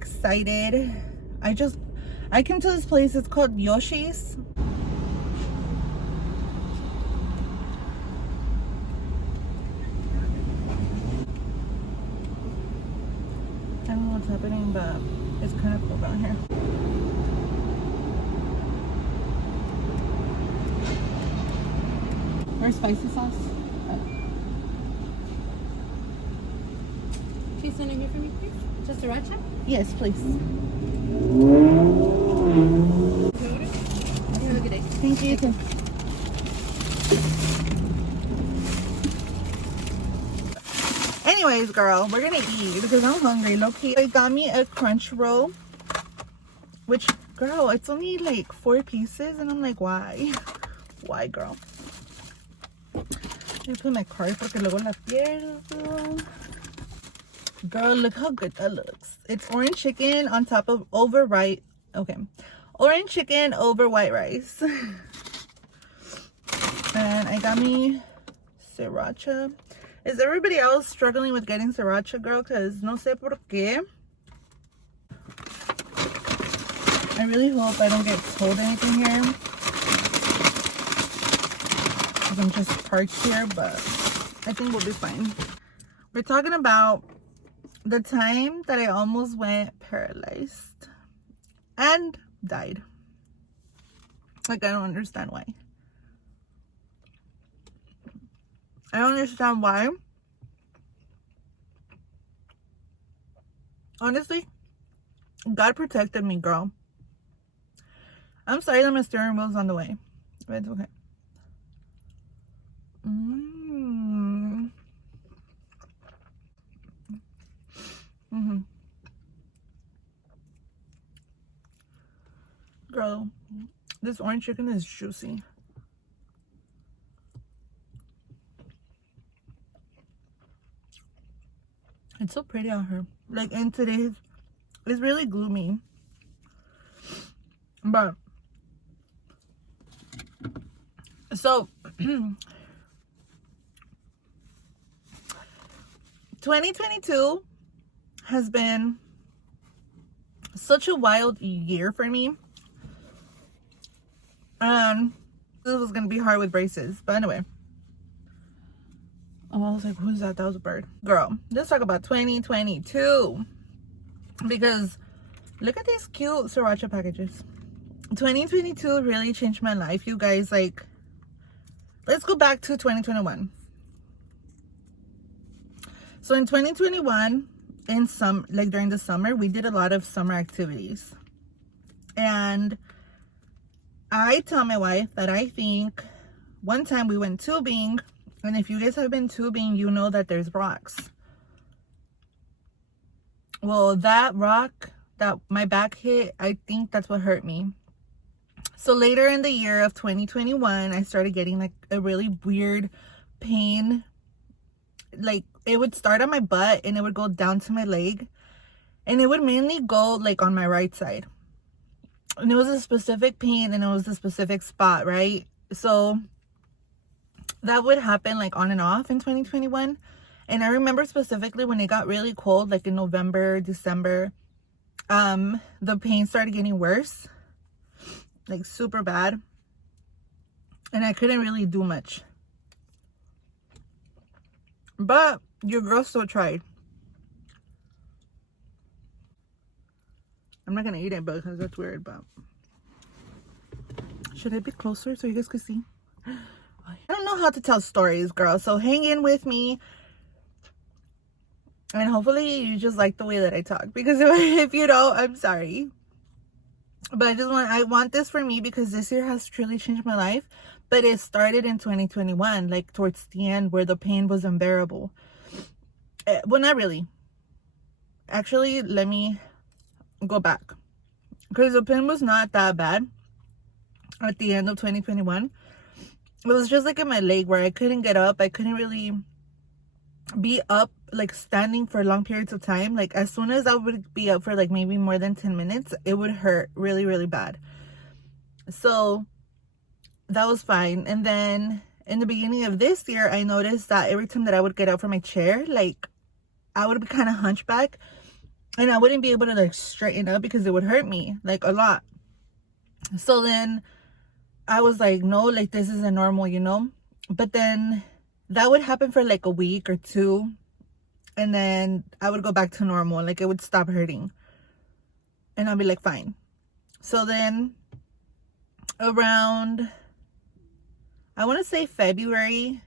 excited. I came to this place. It's called Yoshi's. I don't know what's happening, but it's kind of cool down here. Where's spicy sauce? Please send it here for me, please. Just a sriracha? Yes, please. Have a good day. Thank you. Too. Anyways, girl, we're gonna eat because I'm hungry. Low-key, they got me a crunch roll, which, girl, it's only like 4 pieces, and I'm like, why? Why, girl? Let me put my card porque luego la pierdo. Girl, look how good that looks. It's orange chicken on top of orange chicken over white rice. And I got me sriracha. Is everybody else struggling with getting sriracha, girl? Because no sé por qué. I really hope I don't get told anything here. Because I'm just parked here, but I think we'll be fine. We're talking about the time that I almost went paralyzed and died. Like, I don't understand why. I don't understand why. Honestly, God protected me, girl. I'm sorry that my steering wheel's on the way, but it's okay. Girl, this orange chicken is juicy. It's so pretty out here. Like, in today's, it's really gloomy. But, so, 2022 has been such a wild year for me. And this was going to be hard with braces. But anyway. Oh, I was like, who's that? That was a bird. Girl, let's talk about 2022. Because look at these cute sriracha packages. 2022 really changed my life, you guys. Like, let's go back to 2021. So in 2021, during the summer, we did a lot of summer activities. And I tell my wife that I think one time we went tubing. And if you guys have been tubing, you know that there's rocks. Well, that rock that my back hit, I think that's what hurt me. So later in the year of 2021, I started getting like a really weird pain. Like, it would start on my butt and it would go down to my leg. And it would mainly go like on my right side. And it was a specific pain and it was a specific spot, right? So that would happen like on and off in 2021. And I remember specifically when it got really cold, like in November, December, the pain started getting worse, like super bad. And I couldn't really do much. But your girl still tried. I'm not gonna eat it because that's weird, but should I be closer so you guys could see? I don't know how to tell stories, girl, so hang in with me. And hopefully you just like the way that I talk. Because if you don't, I'm sorry. But I want this for me because this year has truly changed my life. But it started in 2021, like towards the end where the pain was unbearable. Well, not really. Actually, let me go back. Because the pain was not that bad at the end of 2021. It was just like in my leg where I couldn't get up. I couldn't really be up, like standing for long periods of time. Like as soon as I would be up for like maybe more than 10 minutes, it would hurt really, really bad. So that was fine. And then in the beginning of this year, I noticed that every time that I would get up from my chair, like I would be kind of hunchback. and I wouldn't be able to like straighten up because it would hurt me like a lot. So then I was like, no, like this isn't normal, you know. But then that would happen for like a week or two, and then I would go back to normal. Like it would stop hurting, and I'd be like, fine. So then around, I want to say February,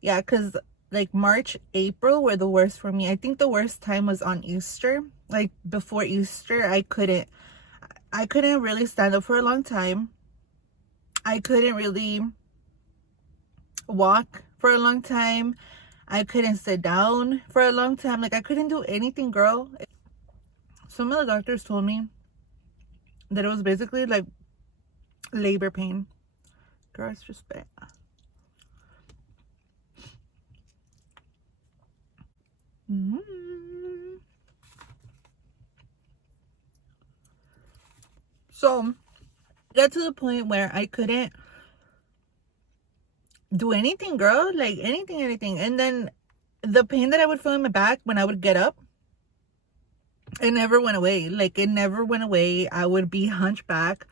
yeah, because like March, April were the worst for me. I think the worst time was on Easter. Like before Easter, I couldn't really stand up for a long time. I couldn't really walk for a long time. I couldn't sit down for a long time. Like I couldn't do anything, girl. Some of the doctors told me that it was basically like labor pain. Girl, it's just bad. So got to the point where I couldn't do anything, girl. Like anything. And then the pain that I would feel in my back when I would get up, it never went away. Like it never went away. I would be hunchback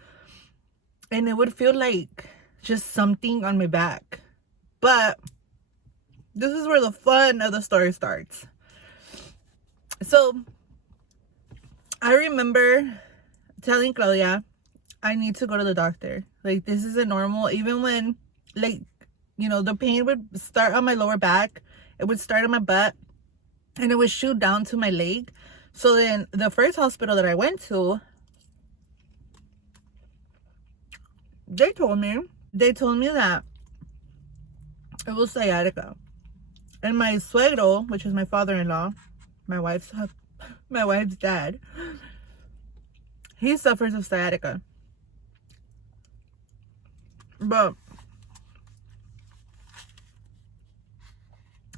and it would feel like just something on my back. But this is where the fun of the story starts. So I remember telling Claudia, I need to go to the doctor. Like this isn't normal. Even when, like, you know, the pain would start on my lower back, it would start on my butt, and it would shoot down to my leg. So then the first hospital that I went to, they told me that it was sciatica. And my suegro, which is my father-in-law, my wife's dad, he suffers of sciatica. But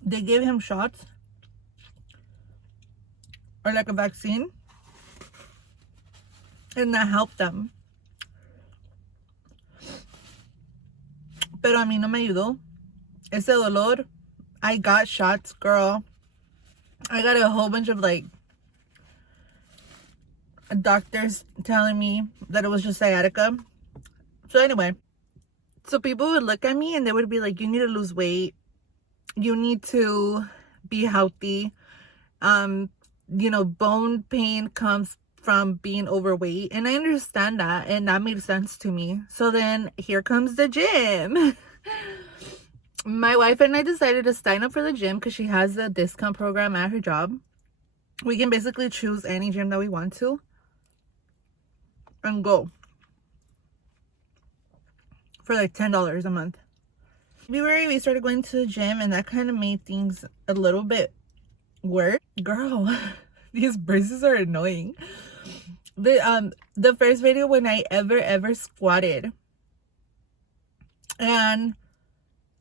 they gave him shots or like a vaccine, and that helped them. Pero a mí no me ayudó. Ese dolor, I got shots, girl. I got a whole bunch of like doctors telling me that it was just sciatica. So anyway, so people would look at me and they would be like, you need to lose weight. You need to be healthy. You know, bone pain comes from being overweight. And I understand that. And that made sense to me. So then here comes the gym. My wife and I decided to sign up for the gym because she has a discount program at her job. We can basically choose any gym that we want to and go for like $10 a month. February, we started going to the gym, and that kind of made things a little bit worse. Girl, these braces are annoying. The first video when I ever squatted, and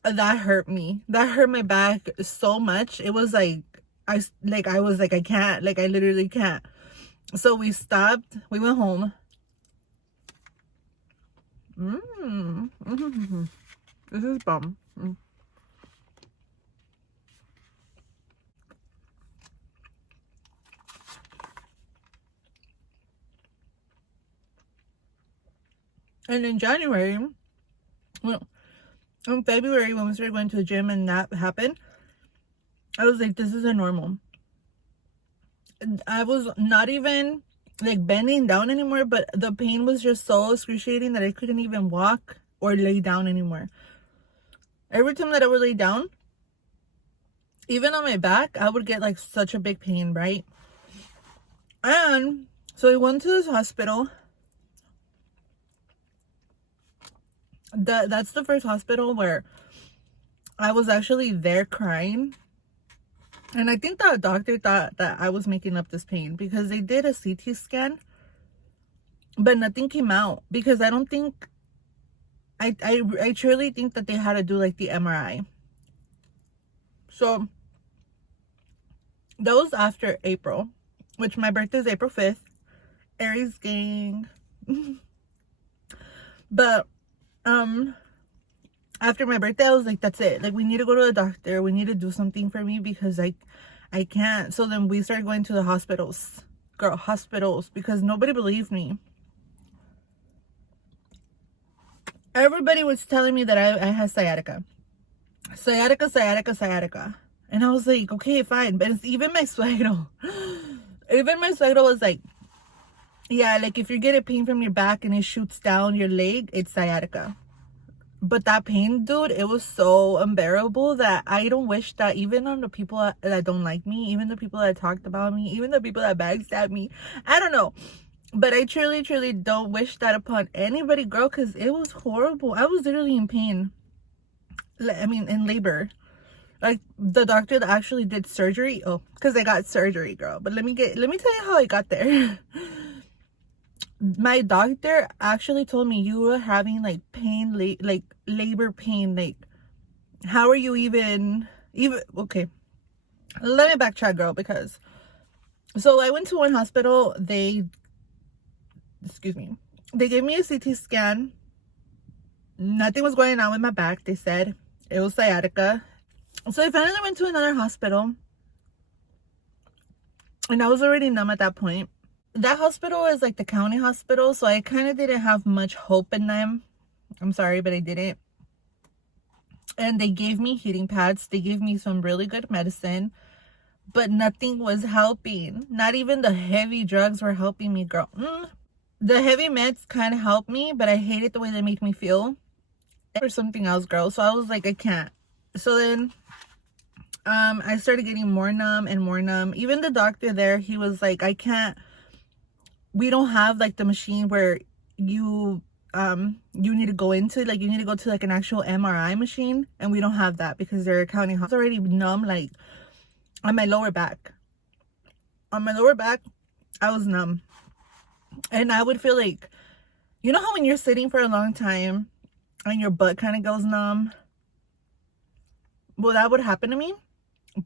that hurt me. That hurt my back so much. It was like I was like, I can't. Like I literally can't. So we stopped. We went home. This is bomb. And in January, well, in February, when we started going to the gym and that happened, I was like, this isn't normal. I was not even like bending down anymore, but the pain was just so excruciating that I couldn't even walk or lay down anymore. Every time that I would lay down, even on my back, I would get like such a big pain, right? And so we went to this hospital. That's the first hospital where I was actually there crying. And I think the doctor thought that I was making up this pain because they did a CT scan, but nothing came out, because I don't think, I truly think that they had to do like the MRI. So that was after April, which my birthday is April 5th. Aries gang. But after my birthday, I was like, that's it. Like, we need to go to the doctor. We need to do something for me because I I can't. So then we started going to the hospitals, girl, hospitals, because nobody believed me. Everybody was telling me that I had sciatica. Sciatica, sciatica, sciatica. And I was like, okay, fine. But it's even my suegro. Even my suegro was like, yeah, like if you get a pain from your back and it shoots down your leg, it's sciatica. But that pain, dude, it was so unbearable that I don't wish that even on the people that don't like me, even the people that talked about me, even the people that backstabbed me, I don't know. But I truly, truly don't wish that upon anybody, girl, because it was horrible. I was literally in pain. I mean, in labor. Like, the doctor that actually did surgery, oh, because I got surgery, girl. But let me tell you how I got there. My doctor actually told me, you were having like pain, like labor pain. Like, how are you even okay, let me backtrack, girl, because so I went to one hospital. Excuse me, they gave me a CT scan. Nothing was going on with my back. They said it was sciatica. So I finally went to another hospital, and I was already numb at that point. That hospital is like the county hospital, so I kind of didn't have much hope in them. I'm sorry, but I didn't. And they gave me heating pads. They gave me some really good medicine, but nothing was helping. Not even the heavy drugs were helping me, girl. The heavy meds kind of helped me, but I hated the way they make me feel. Or something else, girl. So I was like, I can't. So then I started getting more numb and more numb. Even the doctor there, he was like, I can't, we don't have like the machine where you need to go into, like, you need to go to like an actual MRI machine, and we don't have that because they're counting. I was already numb, like on my lower back. On my lower back, I was numb. And I would feel like, you know how when you're sitting for a long time and your butt kind of goes numb? Well, that would happen to me,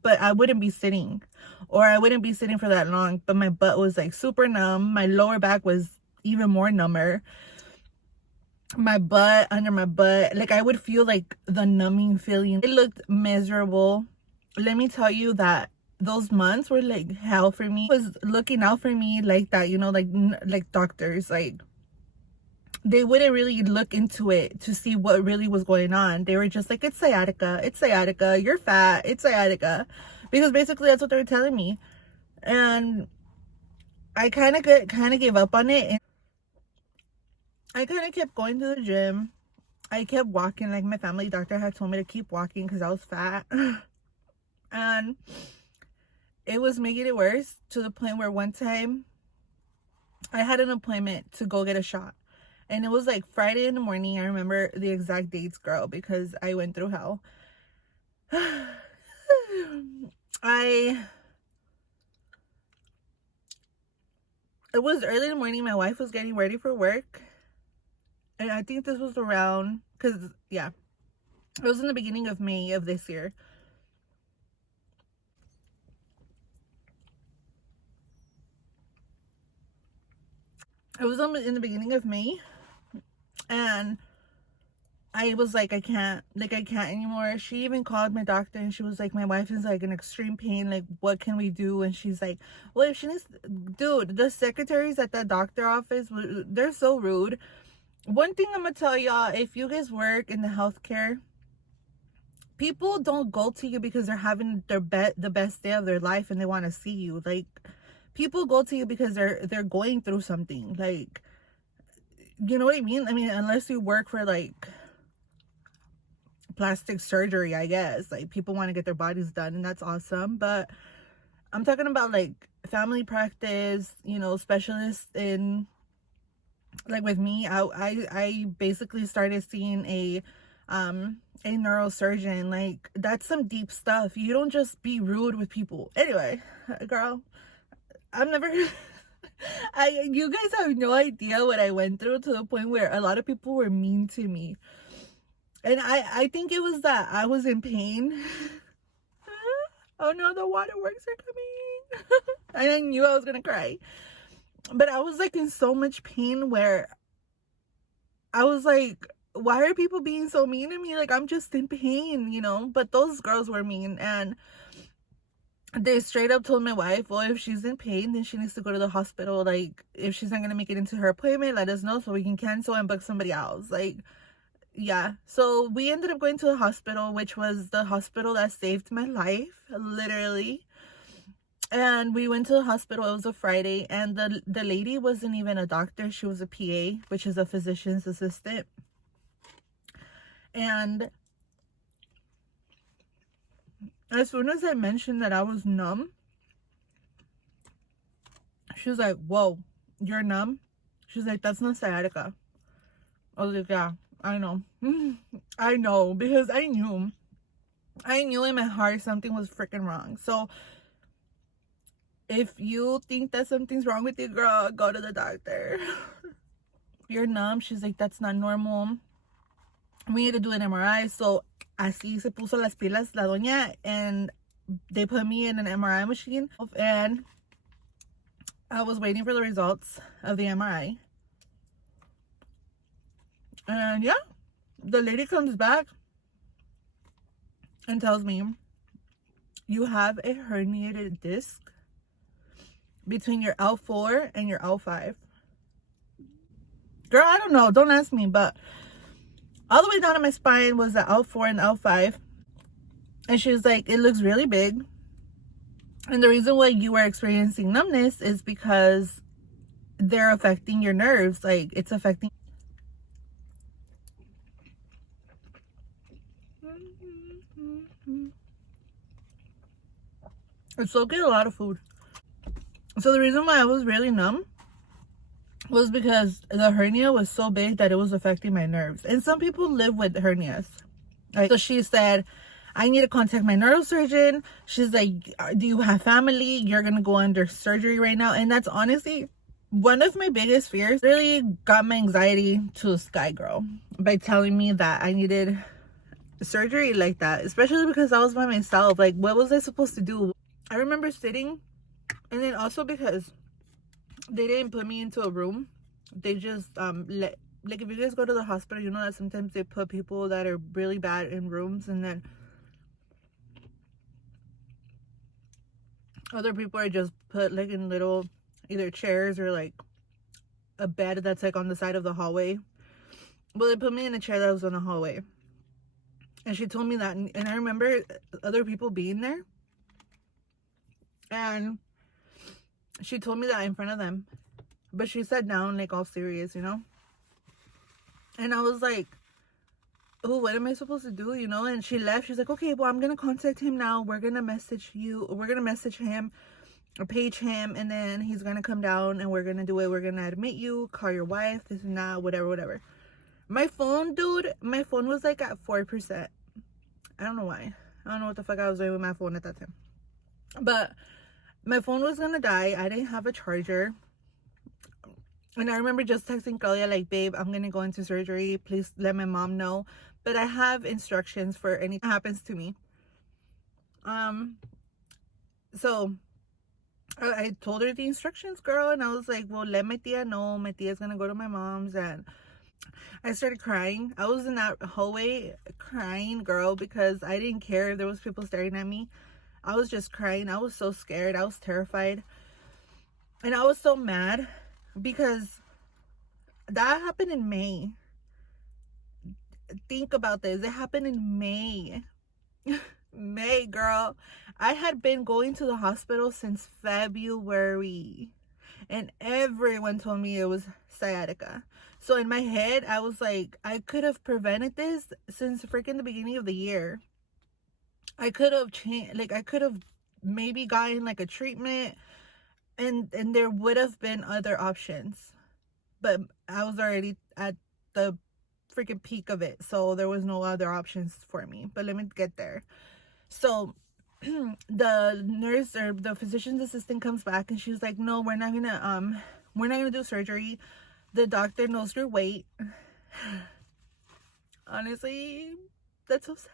but I wouldn't be sitting, or I wouldn't be sitting for that long, but my butt was like super numb. My lower back was even more number. My butt, under my butt, like I would feel like the numbing feeling. It looked miserable. Let me tell you that those months were like hell for me. It was looking out for me like that, you know, like doctors, like they wouldn't really look into it to see what really was going on. They were just like, it's sciatica, you're fat, it's sciatica, because basically that's what they were telling me. And I kind of gave up on it, and I kind of kept going to the gym. I kept walking, like my family doctor had told me to keep walking because I was fat. And it was making it worse, to the point where one time I had an appointment to go get a shot, and it was like Friday in the morning. I remember the exact dates, girl, because I went through hell. It was early in the morning. My wife was getting ready for work, and I think this was around, because yeah, it was in the beginning of May of this year. It was in the beginning of May, and I was like, I can't anymore. She even called my doctor, and she was like, my wife is like in extreme pain, like what can we do? And she's like, well, if she needs, dude, the secretaries at that doctor office, they're so rude. One thing I'm gonna tell y'all, if you guys work in the healthcare, people don't go to you because they're having the best day of their life and they want to see you. Like, people go to you because they're going through something. Like, you know what I mean? I mean, unless you work for like plastic surgery, I guess, like people want to get their bodies done, and that's awesome. But I'm talking about like family practice, you know, specialists in, like with me, I basically started seeing a neurosurgeon. Like, that's some deep stuff. You don't just be rude with people. Anyway, girl, I'm never you guys have no idea what I went through, to the point where a lot of people were mean to me. And I think it was that I was in pain. Oh no, the waterworks are coming. And I knew I was gonna cry. But I was like in so much pain where I was like, why are people being so mean to me? Like, I'm just in pain, you know? But those girls were mean. And they straight up told my wife, well, if she's in pain, then she needs to go to the hospital. Like, if she's not gonna make it into her appointment, let us know so we can cancel and book somebody else. Like, yeah. So we ended up going to the hospital, which was the hospital that saved my life, literally. And we went to the hospital. It was a Friday, and the lady wasn't even a doctor. She was a PA, which is a physician's assistant. And as soon as I mentioned that I was numb, she was like, whoa, you're numb? She's like, that's not sciatica. I was like, yeah, I know. I know, because I knew in my heart something was freaking wrong. So if you think that something's wrong with you, girl, go to the doctor. You're numb. She's like, that's not normal. We need to do an MRI. So así se puso las pilas la doña, and they put me in an MRI machine, and I was waiting for the results of the MRI. And yeah, the lady comes back and tells me, you have a herniated disc between your L4 and your L5. Girl, I don't know. Don't ask me. But all the way down to my spine was the L4 and L5. And she was like, it looks really big. And the reason why you are experiencing numbness is because they're affecting your nerves. Like, it's affecting. It's soaking a lot of food. So the reason why I was really numb was because the hernia was so big that it was affecting my nerves. And some people live with hernias. Right? So she said, I need to contact my neurosurgeon. She's like, do you have family? You're going to go under surgery right now. And that's honestly one of my biggest fears. Really got my anxiety to a sky, girl, by telling me that I needed surgery like that. Especially because I was by myself. Like, what was I supposed to do? I remember sitting, and then also because they didn't put me into a room. They just like if you guys go to the hospital, you know that sometimes they put people that are really bad in rooms, and then other people are just put like in little either chairs or like a bed that's like on the side of the hallway. Well, they put me in a chair that was on the hallway, and she told me that, and I remember other people being there, and she told me that in front of them, but she sat down like all serious, you know. And I was like, oh, what am I supposed to do, you know? And she left. She's like, okay, well, I'm gonna contact him now. We're gonna message him or page him, and then he's gonna come down and we're gonna do it. We're gonna admit you, call your wife, this and that, whatever. My phone, dude, my phone was like at 4%. I don't know why. I don't know what the fuck I was doing with my phone at that time, but my phone was gonna die. I didn't have a charger. And I remember just texting Claudia like, babe, I'm gonna go into surgery, please let my mom know, but I have instructions for anything that happens to me. So I told her the instructions, girl, and I was like, well, let my tia know. My tia's gonna go to my mom's. And I started crying. I was in that hallway crying, girl, because I didn't care if there was people staring at me. I was just crying. I was so scared. I was terrified. And I was so mad because that happened in May. Think about this. It happened in May. May, girl. I had been going to the hospital since February, and everyone told me it was sciatica. So in my head, I was like, I could have prevented this since freaking the beginning of the year. I could have changed, like, I could have maybe gotten like a treatment, and there would have been other options, but I was already at the freaking peak of it, so there was no other options for me. But let me get there. So the nurse or the physician's assistant comes back, and she was like, no, we're not gonna do surgery. The doctor knows your weight. Honestly, that's so sad.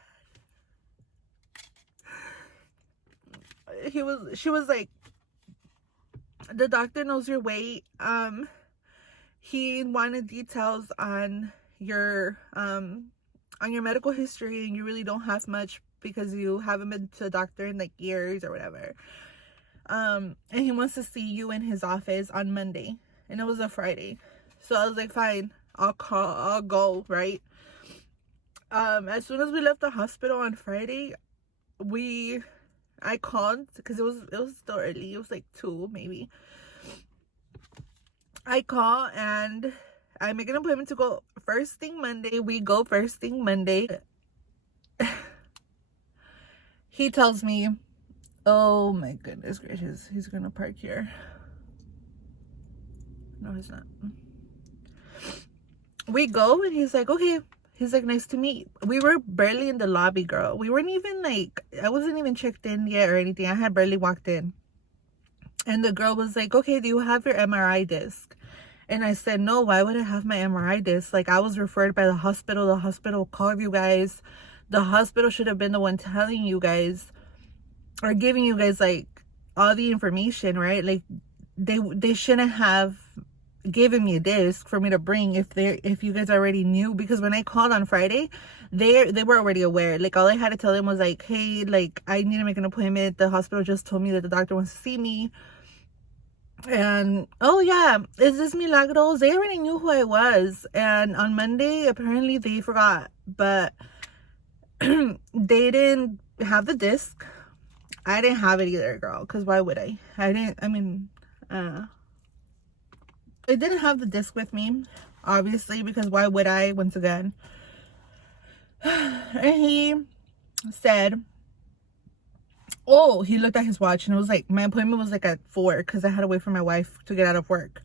She was like, the doctor knows your weight. He wanted details on your medical history, and you really don't have much because you haven't been to a doctor in like years or whatever. And he wants to see you in his office on Monday, and it was a Friday. So I was like, fine, I'll go, right? As soon as we left the hospital on Friday, I called because it was still early. It was like 2 maybe. I call and I make an appointment to go first thing Monday. We go first thing Monday. He tells me, oh my goodness gracious, he's gonna park here. No, he's not. We go and he's like, okay. He's like, nice to meet. We were barely in the lobby, girl. We weren't even like, I wasn't even checked in yet or anything. I had barely walked in. And the girl was like, okay, do you have your MRI disc? And I said, no, why would I have my MRI disc? Like, I was referred by the hospital. The hospital called you guys. The hospital should have been the one telling you guys or giving you guys like all the information, right? Like, they shouldn't have given me a disc for me to bring if you guys already knew, because when I called on Friday, they were already aware. Like, all I had to tell them was like, hey, like, I need to make an appointment. The hospital just told me that the doctor wants to see me. And oh yeah, is this Milagros? They already knew who I was. And on Monday, apparently they forgot, but they didn't have the disc. I didn't have it either, girl, because why would I didn't have the disc with me, obviously, because why would I, once again? And he said, oh, he looked at his watch and it was like, my appointment was like at 4 because I had to wait for my wife to get out of work.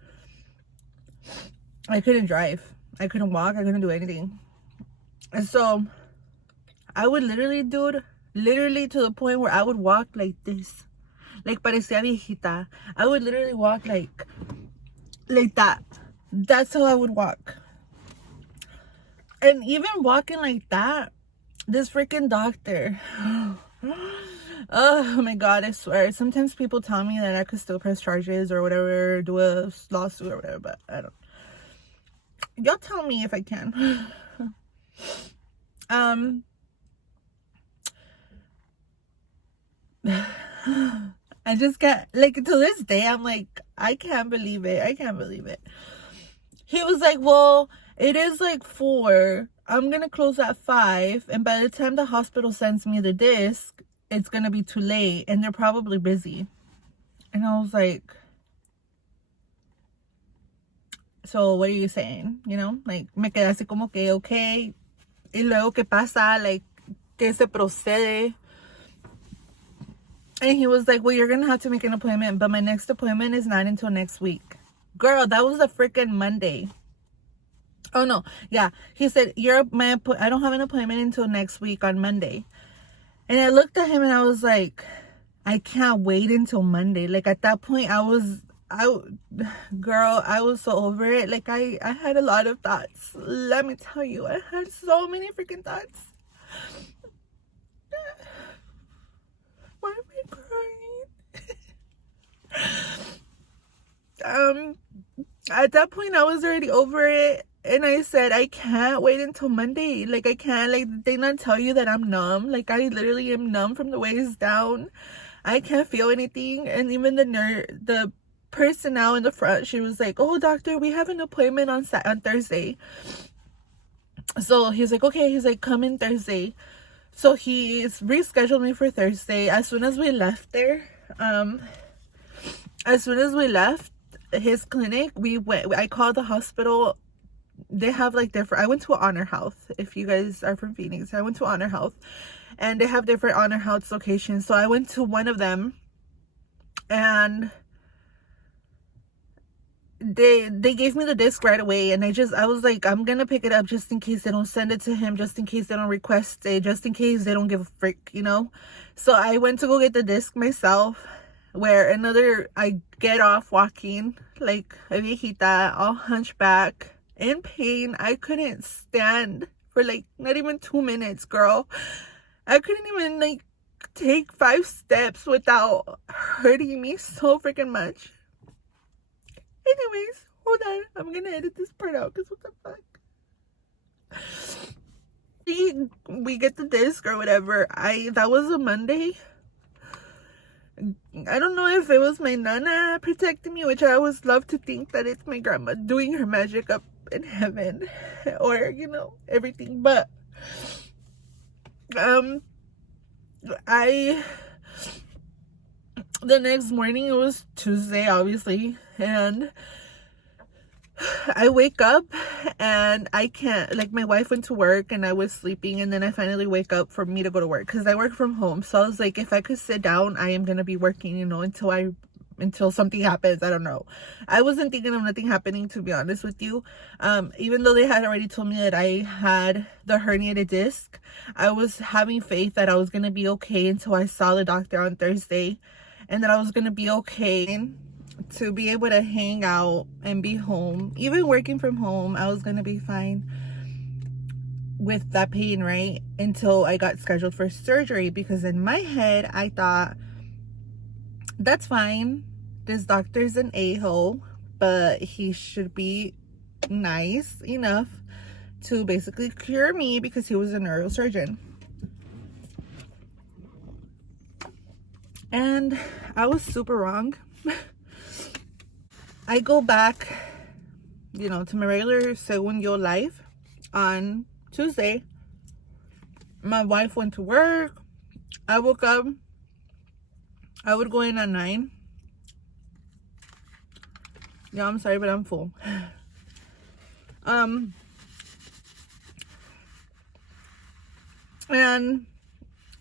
I couldn't drive. I couldn't walk. I couldn't do anything. And so I would literally, dude, literally to the point where I would walk like this. Like parecía viejita. I would literally walk like that. That's how I would walk. And even walking like that, this freaking doctor, oh my god, I swear, sometimes people tell me that I could still press charges or whatever, do a lawsuit or whatever, but I don't. Y'all tell me if I can. I just can't, like, to this day, I'm like, I can't believe it. He was like, well, it is like 4. I'm gonna close at 5, and by the time the hospital sends me the disc, it's gonna be too late, and they're probably busy. And I was like, so what are you saying? You know, like, me quedé así como que, okay, y luego qué pasa, like, qué se procede. And he was like, well, you're gonna have to make an appointment, but my next appointment is not until next week. Girl, that was a freaking Monday. Oh no, yeah. He said, I don't have an appointment until next week on Monday. And I looked at him and I was like, I can't wait until Monday. Like, at that point, I was so over it. Like, I had a lot of thoughts. Let me tell you, I had so many freaking thoughts. Why am I crying? At that point, I was already over it. And I said, I can't wait until Monday. Like, I can't, like, they not tell you that I'm numb. Like, I literally am numb from the waist down. I can't feel anything. And even the person now in the front, she was like, oh, doctor, we have an appointment on Thursday. So he's like, okay. He's like, come in Thursday. So he's rescheduled me for Thursday. As soon as we left there, his clinic, I called the hospital. They have like different, I went to Honor Health. If you guys are from Phoenix, I went to Honor Health, and they have different Honor Health locations. So I went to one of them, and they gave me the disc right away. And I was like, I'm gonna pick it up just in case they don't send it to him, just in case they don't request it, just in case they don't give a frick, you know. So I went to go get the disc myself, where I get off walking like a viejita, all hunchback, in pain. I couldn't stand for like not even 2 minutes, girl. I couldn't even like take 5 steps without hurting me so freaking much. Anyways, hold on, I'm gonna edit this part out because what the fuck. we get the disc or whatever. That was a Monday. I don't know if it was my nana protecting me, which I always love to think that it's my grandma doing her magic up in heaven, or you know, everything. But I the next morning, it was Tuesday, obviously, and I wake up and I can't, like, my wife went to work and I was sleeping, and then I finally wake up for me to go to work because I work from home. So I was like, if I could sit down, I am gonna be working, you know, until something happens. I don't know. I wasn't thinking of nothing happening, to be honest with you. Even though they had already told me that I had the herniated disc, I was having faith that I was gonna be okay until I saw the doctor on Thursday, and that I was gonna be okay to be able to hang out and be home. Even working from home, I was gonna be fine with that pain, right? Until I got scheduled for surgery, because in my head I thought, that's fine, this doctor's an a-hole, but he should be nice enough to basically cure me because he was a neurosurgeon. And I was super wrong. I go back, you know, to my regular según yo life on Tuesday. My wife went to work. I woke up. I would go in at 9. Yeah, I'm sorry, but I'm full. And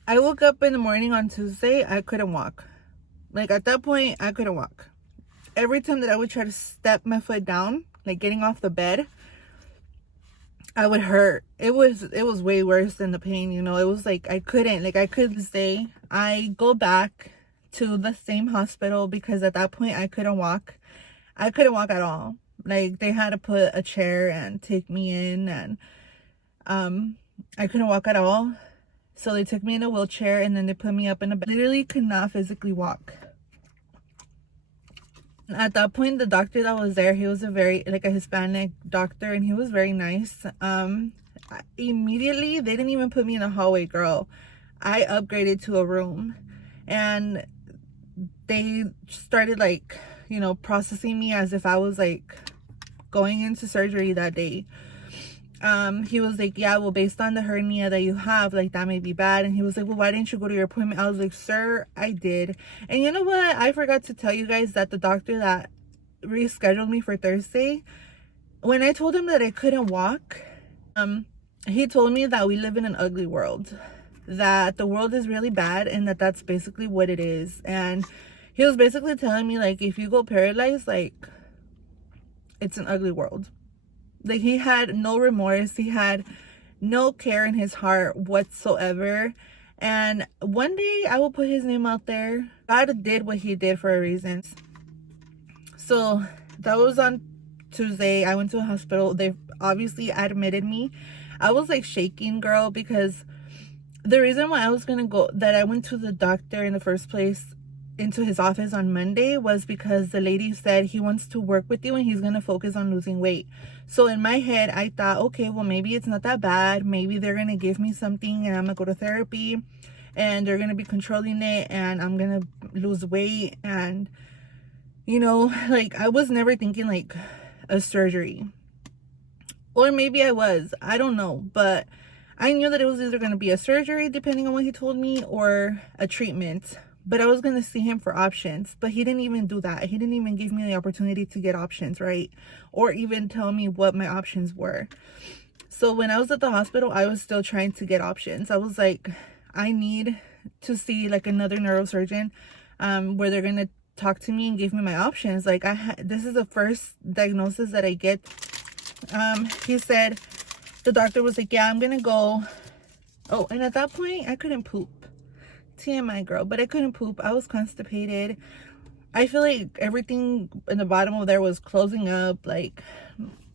I woke up in the morning on Tuesday. I couldn't walk. Like, at that point, I couldn't walk. Every time that I would try to step my foot down, like getting off the bed, I would hurt. It was way worse than the pain, you know. It was like I couldn't stay. I go back to the same hospital because at that point I couldn't walk. I couldn't walk at all. Like, they had to put a chair and take me in, and I couldn't walk at all. So they took me in a wheelchair and then they put me up in a bed. Literally could not physically walk. At that point, the doctor that was there, he was a Hispanic doctor, and he was very nice. Immediately, they didn't even put me in a hallway, girl. I upgraded to a room, and they started, like, you know, processing me as if I was like going into surgery that day. He was like, yeah, well, based on the hernia that you have, like, that may be bad. And he was like, well, why didn't you go to your appointment? I was like, sir, I did. And you know what? I forgot to tell you guys that the doctor that rescheduled me for Thursday, when I told him that I couldn't walk, he told me that we live in an ugly world, that the world is really bad, and that that's basically what it is. And he was basically telling me, like, if you go paralyzed, like, it's an ugly world. Like, he had no remorse. He had no care in his heart whatsoever. And one day I will put his name out there. God did what he did for a reason. So that was on Tuesday. I went to a hospital. They obviously admitted me. I was like shaking, girl, because the reason why I went to the doctor in the first place, into his office on Monday, was because the lady said he wants to work with you and he's going to focus on losing weight. So in my head, I thought, okay, well, maybe it's not that bad. Maybe they're going to give me something and I'm going to go to therapy and they're going to be controlling it and I'm going to lose weight. And, you know, like, I was never thinking like a surgery. Or maybe I was. I don't know. But I knew that it was either going to be a surgery, depending on what he told me, or a treatment. But I was going to see him for options. But he didn't even do that. He didn't even give me the opportunity to get options, right? Or even tell me what my options were. So when I was at the hospital, I was still trying to get options. I was like, I need to see like another neurosurgeon where they're going to talk to me and give me my options. Like, this is the first diagnosis that I get. He said, the doctor was like, yeah, I'm going to go. Oh, and at that point, I couldn't poop. TMI, girl, but I couldn't poop. I was constipated. I feel like everything in the bottom of there was closing up. Like,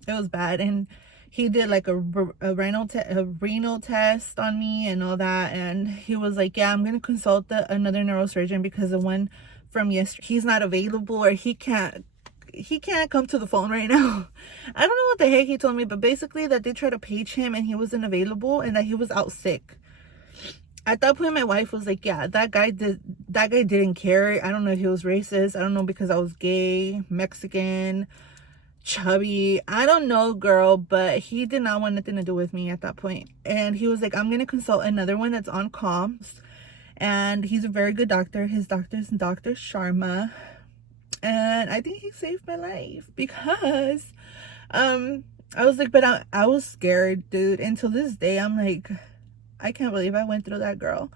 it was bad. And he did like a renal test on me and all that. And he was like, yeah, I'm going to consult another neurosurgeon because the one from yesterday, he's not available, or he can't he can't come to the phone right now. I don't know what the heck he told me, but basically that they tried to page him and he wasn't available and that he was out sick. At that point, my wife was like, yeah, that guy didn't care. I don't know if he was racist. I don't know, because I was gay, Mexican, chubby. I don't know, girl, but he did not want nothing to do with me at that point. And he was like, I'm going to consult another one that's on comms. And he's a very good doctor. His doctor's Dr. Sharma. And I think he saved my life because I was like, but I was scared, dude. Until this day, I'm like, I can't believe I went through that, girl.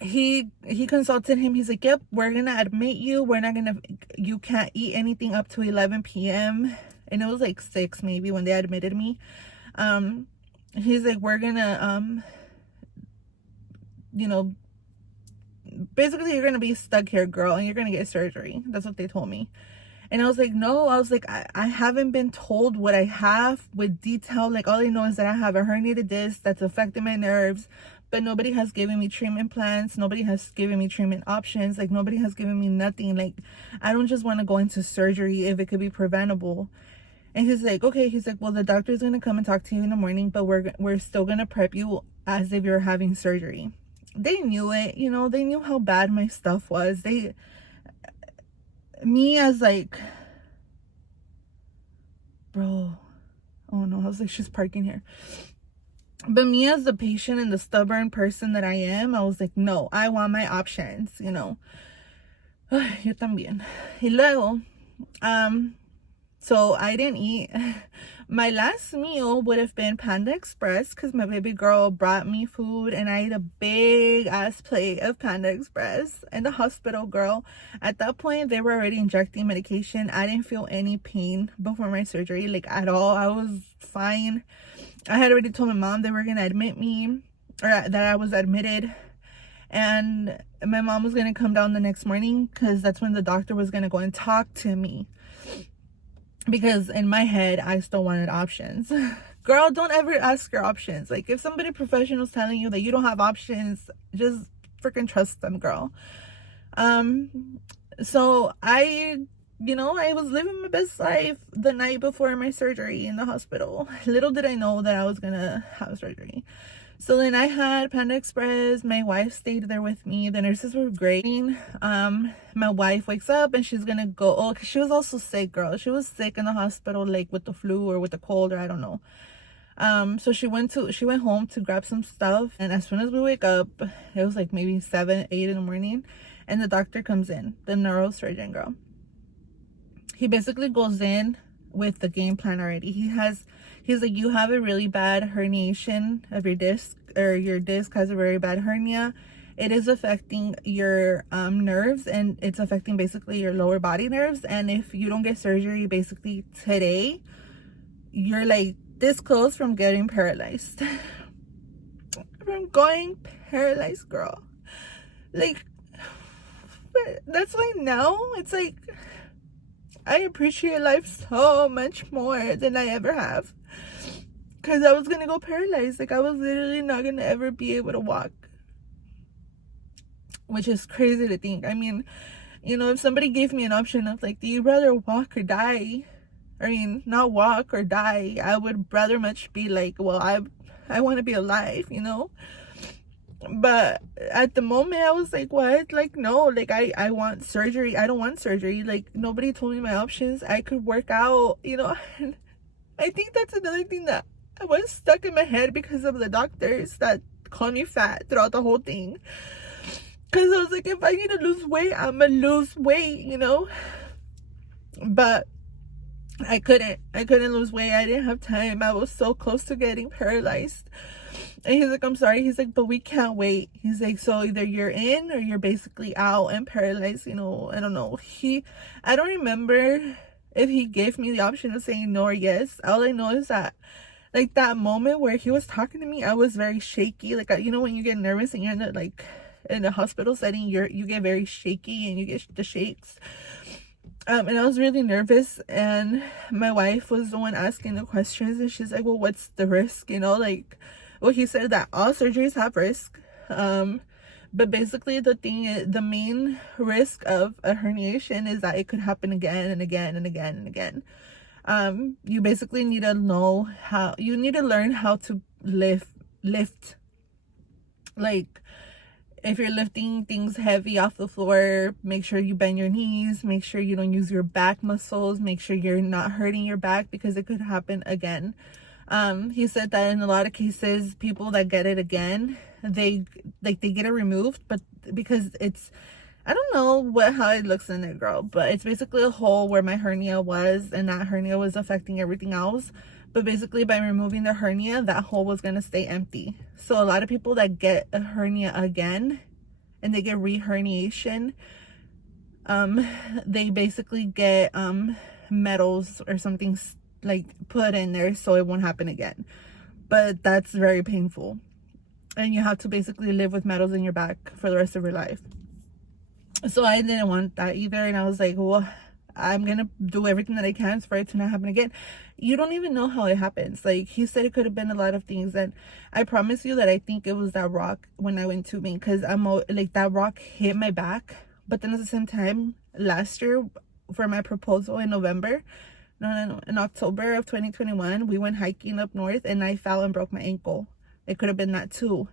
He consulted him. He's like, yep, we're gonna admit you. You can't eat anything up to 11 p.m. And it was like 6 maybe when they admitted me. He's like, we're gonna you know, basically you're gonna be stuck here, girl, and you're gonna get surgery. That's what they told me. And I was like, no. I was like, I haven't been told what I have with detail. Like, all I know is that I have a herniated disc that's affecting my nerves, but nobody has given me treatment plans. Nobody has given me treatment options. Like, nobody has given me nothing. Like, I don't just want to go into surgery if it could be preventable. And he's like, okay. He's like, well, the doctor's going to come and talk to you in the morning, but we're still going to prep you as if you're having surgery. They knew it, you know, they knew how bad my stuff was. Me as like, bro, oh no, I was like, she's parking here. But me as the patient and the stubborn person that I am, I was like, no, I want my options, you know. Yo también. Y luego, so I didn't eat. My last meal would have been Panda Express because my baby girl brought me food, and I ate a big ass plate of Panda Express in the hospital, girl. At that point, they were already injecting medication. I didn't feel any pain before my surgery, like, at all. I was fine. I had already told my mom they were going to admit me, or that I was admitted. And my mom was going to come down the next morning because that's when the doctor was going to go and talk to me. Because in my head, I still wanted options. Girl, don't ever ask your options. Like, if somebody professional is telling you that you don't have options, just freaking trust them, girl. So I was living my best life the night before my surgery in the hospital. Little did I know that I was gonna have surgery. So then I had Panda Express. My wife stayed there with me. The nurses were great. My wife wakes up and she's gonna go. Oh, 'cause she was also sick, girl. She was sick in the hospital, like with the flu or with the cold, or I don't know. So she went home to grab some stuff. And as soon as we wake up, it was like maybe 7, 8 in the morning, and the doctor comes in, the neurosurgeon, girl. He basically goes in with the game plan already. He's like, you have a really bad herniation of your disc, or your disc has a very bad hernia. It is affecting your nerves, and it's affecting basically your lower body nerves. And if you don't get surgery basically today, you're like this close from getting paralyzed. From going paralyzed, girl. Like, that's why now it's like, I appreciate life so much more than I ever have. Because I was going to go paralyzed. Like, I was literally not going to ever be able to walk. Which is crazy to think. I mean, you know, if somebody gave me an option of like, do you rather walk or die? I mean, not walk or die. I would rather much be like, well, I want to be alive, you know? But at the moment, I was like, what? Like, no, like, I want surgery. I don't want surgery. Like, nobody told me my options. I could work out, you know? And I think that's another thing that I was stuck in my head because of the doctors that called me fat throughout the whole thing. Because I was like, if I need to lose weight, I'm going to lose weight, you know? But I couldn't lose weight. I didn't have time. I was so close to getting paralyzed. And he's like, I'm sorry. He's like, but we can't wait. He's like, so either you're in or you're basically out and paralyzed, you know. I don't know. I don't remember if he gave me the option of saying no or yes. All I know is that, like, that moment where he was talking to me, I was very shaky. Like, you know, when you get nervous and you're in a hospital setting, you get very shaky and you get the shakes. And I was really nervous, and my wife was the one asking the questions, and she's like, well, what's the risk, you know? Like, well, he said that all surgeries have risk, But basically the thing is, the main risk of a herniation is that it could happen again and again and again and again. You basically need to know how, you need to learn how to lift. Like, if you're lifting things heavy off the floor, make sure you bend your knees, make sure you don't use your back muscles, make sure you're not hurting your back, because it could happen again. He said that in a lot of cases, people that get it again, they get it removed, but because it's, I don't know how it looks in it, girl, but it's basically a hole where my hernia was, and that hernia was affecting everything else. But basically, by removing the hernia, that hole was going to stay empty. So a lot of people that get a hernia again and they get re-herniation, they basically get metals or something like put in there so it won't happen again. But that's very painful. And you have to basically live with metals in your back for the rest of your life. So I didn't want that either. And I was like, well, I'm gonna do everything that I can for it to not happen again. You don't even know how it happens. Like, he said it could have been a lot of things, and I promise you that I think it was that rock when I went tubing, because I'm like, that rock hit my back. But then at the same time, last year for my proposal in in October of 2021, we went hiking up north and I fell and broke my ankle. It could have been that too.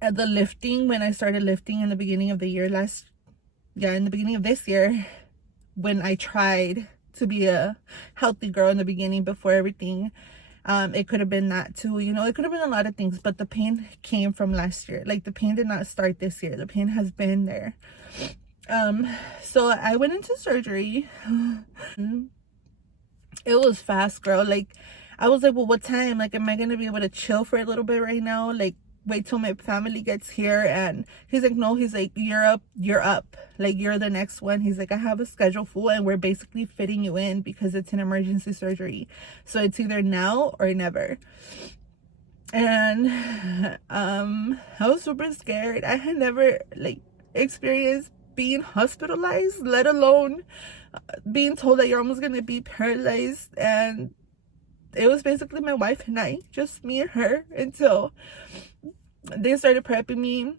At the lifting, when I started lifting in the beginning of the year in the beginning of this year, when I tried to be a healthy girl in the beginning before everything, it could have been that too. You know, it could have been a lot of things, but the pain came from last year. Like, the pain did not start this year. The pain has been there. So I went into surgery. It was fast, girl. Like, I was like, well, what time? Like, am I gonna be able to chill for a little bit right now? Like, wait till my family gets here? And he's like, no. He's like, you're up, like, you're the next one. He's like, I have a schedule full and we're basically fitting you in because it's an emergency surgery, so it's either now or never. And I was super scared. I had never like experienced being hospitalized, let alone being told that you're almost gonna be paralyzed. And it was basically my wife and I, just me and her, until they started prepping me.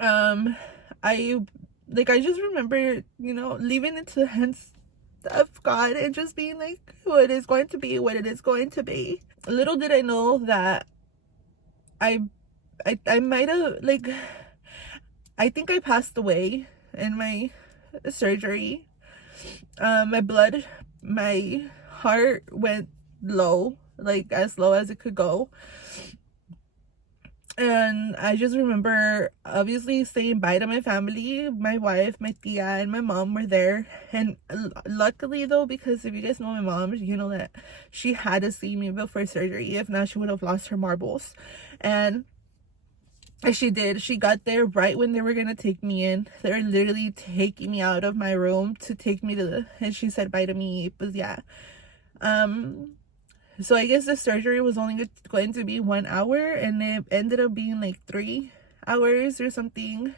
I just remember, you know, leaving it to the hands of God and just being like, what is going to be, what it is going to be. Little did I know that I might have, like, I think I passed away in my surgery. My heart went low, like as low as it could go. And I just remember obviously saying bye to my family. My wife, my tia, and my mom were there. And luckily though, because if you guys know my mom, you know that she had to see me before surgery. If not, she would have lost her marbles. And she did. She got there right when they were gonna take me in. They were literally taking me out of my room to take me to and she said bye to me. But yeah. So I guess the surgery was only going to be 1 hour, and it ended up being like 3 hours or something.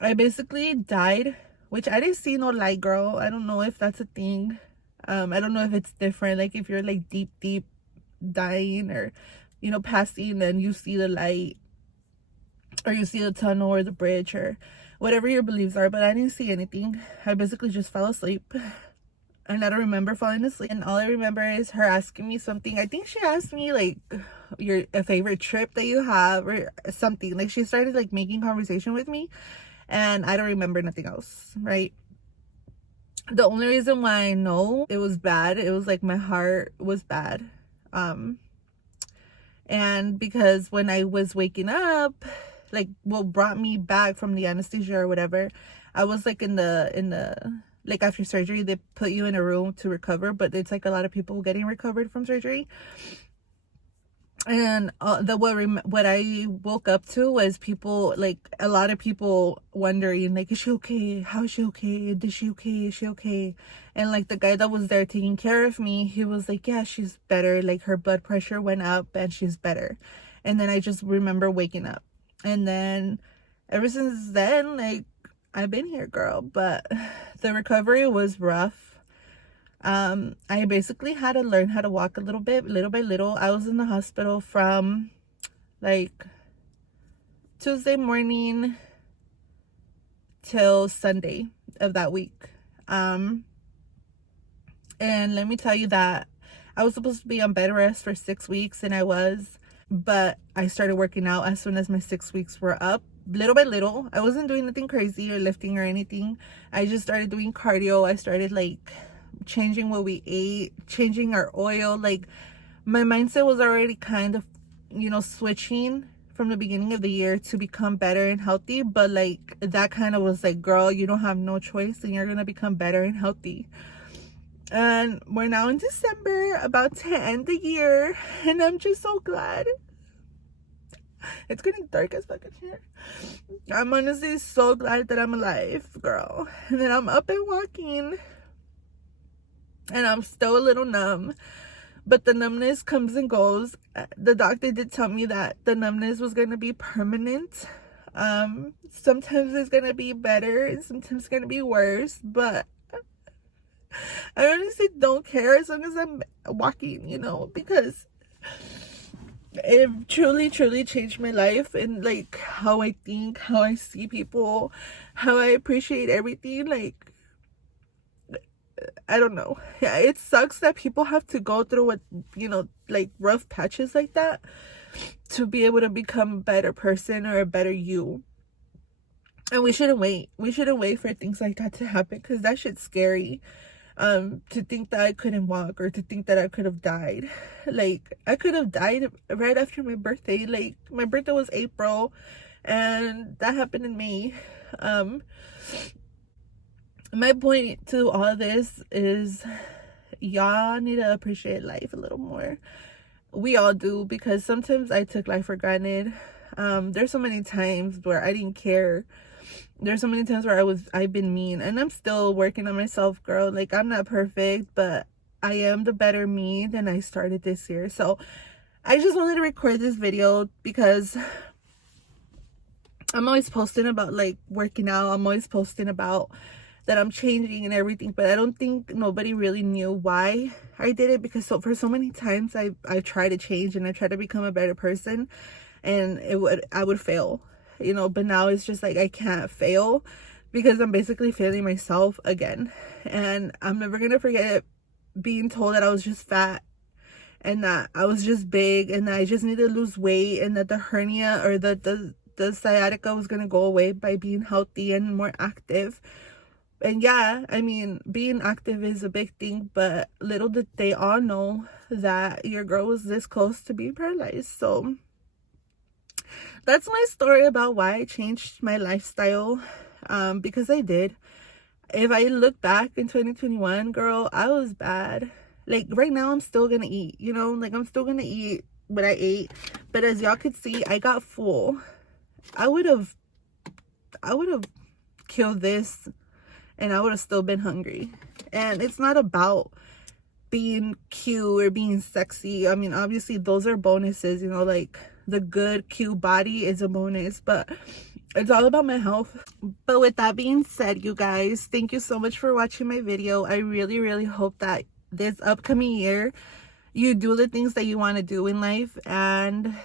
I basically died, which I didn't see no light, girl. I don't know if that's a thing. I don't know if it's different, like if you're like deep dying, or, you know, passing and you see the light, or you see the tunnel or the bridge, or whatever your beliefs are. But I didn't see anything. I basically just fell asleep. And I don't remember falling asleep. And all I remember is her asking me something. I think she asked me like, a favorite trip that you have or something. Like, she started like making conversation with me. And I don't remember nothing else, right? The only reason why I know it was bad, it was like my heart was bad. And because when I was waking up, like what brought me back from the anesthesia or whatever, I was like in the like after surgery, they put you in a room to recover, but it's like a lot of people getting recovered from surgery. And what I woke up to was people, like a lot of people wondering, like, is she okay? How is she okay? Is she okay? Is she okay? And like the guy that was there taking care of me, he was like, yeah, she's better. Like, her blood pressure went up and she's better. And then I just remember waking up. And then ever since then, like, I've been here, girl. But the recovery was rough. I basically had to learn how to walk a little bit, little by little. I was in the hospital from like Tuesday morning till Sunday of that week. And let me tell you that I was supposed to be on bed rest for 6 weeks, and I was, but I started working out as soon as my 6 weeks were up, little by little. I wasn't doing nothing crazy or lifting or anything. I just started doing cardio. I started like changing what we ate, changing our oil. Like, my mindset was already kind of, switching from the beginning of the year to become better and healthy. But like, that kind of was like, girl, you don't have no choice, and you're gonna become better and healthy. And we're now in December, about to end the year, and I'm just so glad. It's getting dark as fuck in here. I'm honestly so glad that I'm alive, girl, and that I'm up and walking. And I'm still a little numb, but the numbness comes and goes. The doctor did tell me that the numbness was going to be permanent. Sometimes it's going to be better and sometimes it's going to be worse, but I honestly don't care as long as I'm walking, because it truly changed my life, and like how I think, how I see people, how I appreciate everything. Like, I don't know. Yeah, it sucks that people have to go through what, like rough patches like that to be able to become a better person or a better you. And we shouldn't wait. We shouldn't wait for things like that to happen, because that shit's scary. To think that I couldn't walk, or to think that I could have died. Like, I could have died right after my birthday. Like, my birthday was April, and that happened in May. My point to all this is, y'all need to appreciate life a little more. We all do, because sometimes I took life for granted. There's so many times where I didn't care. There's so many times where I've been mean, and I'm still working on myself, girl. Like, I'm not perfect, but I am the better me than I started this year. So I just wanted to record this video because I'm always posting about like working out. I'm always posting about that I'm changing and everything, but I don't think nobody really knew why I did it, because for so many times I tried to change and I tried to become a better person, and I would fail, but now it's just like I can't fail, because I'm basically failing myself again. And I'm never gonna forget being told that I was just fat, and that I was just big, and that I just needed to lose weight, and that the hernia or the sciatica was gonna go away by being healthy and more active. And yeah, I mean, being active is a big thing, but little did they all know that your girl was this close to being paralyzed. So that's my story about why I changed my lifestyle, because I did. If I look back in 2021, girl, I was bad. Like, right now, I'm still gonna eat, like, I'm still gonna eat what I ate. But as y'all could see, I got full. I would have killed this, and I would have still been hungry. And it's not about being cute or being sexy. I mean, obviously those are bonuses, like the good cute body is a bonus, but it's all about my health. But with that being said, you guys, thank you so much for watching my video. I really hope that this upcoming year you do the things that you want to do in life, and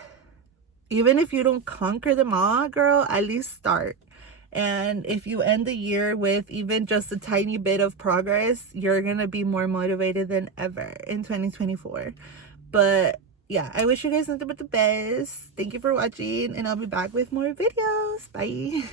even if you don't conquer them all, girl, at least start. And if you end the year with even just a tiny bit of progress, you're gonna be more motivated than ever in 2024. But yeah, I wish you guys nothing but the best. Thank you for watching, and I'll be back with more videos. Bye.